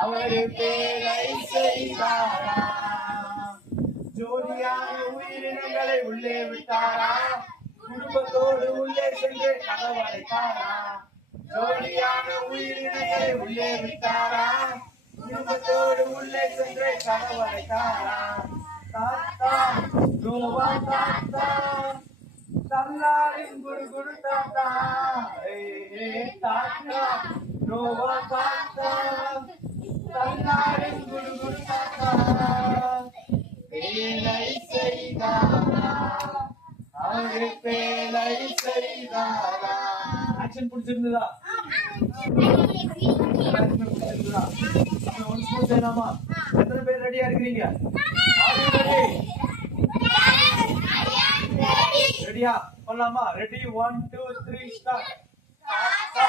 அவர் பேரை செய்தாரா? ஜோடியான உயிரினங்களை உள்ளே விட்டாரா? குடும்பத்தோடு உள்ளே சென்று கதவடைத்தாரா? ஜோடியான உயிரினங்களை உள்ளே விட்டாரா? குடும்பத்தோடு உள்ளே சென்று கதவடைத்தாரா? தாத்தா நோவா தாத்தா தள்ளாரின் குடு குடு தாத்தா தாத்தா நோவா தாத்தா தள்ளாரின் குடு குடு தாத்தா பேலை செய்தாரா? அவரு பேலை செய்தாரா? ஆக்ஷன் பிடிச்சிருந்ததா? பிடிச்சிருந்ததா? ஒன்று ஸ்கூல் செய்யலாமா? எத்தனை பேர் ரெடியா இருக்கிறீங்க? ரெடியா பண்ணலாமா? Ready 1 2 3 start. தாத்தா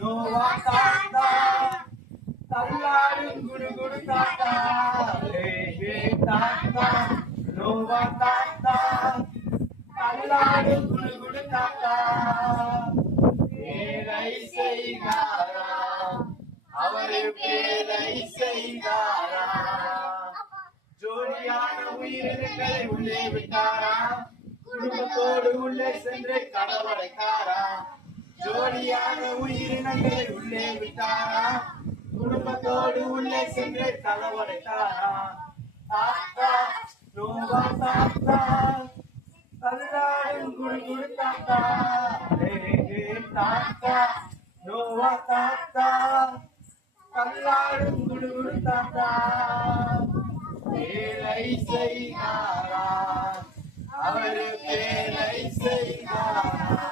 நோவா தாத்தா தள்ளாடும் குடு குடு தாத்தா தாத்தா நோவா தாத்தா தள்ளாடும் குடு குடு தாத்தா பேரை செய்தாரா? அவரு பேரை செய்தாரா? ஜோடியான உயிரினங்களை உள்ளே விட்டாரா? குடும்பத்தோடு உள்ளே சென்று கதவடைத்தாரா? ஜோடியான உயிரினங்களை உள்ளே விட்டாரா? குடும்பத்தோடு உள்ளே சென்று கதவடைத்தாரா? தாத்தா நோவா தாத்தா தள்ளாடும் குடு குடு தாத்தா தாத்தா நோவா தாத்தா தள்ளாடும் குடு குடு தாத்தா பேரை செய்தாரா? அவரு பேரை செய்தாரா?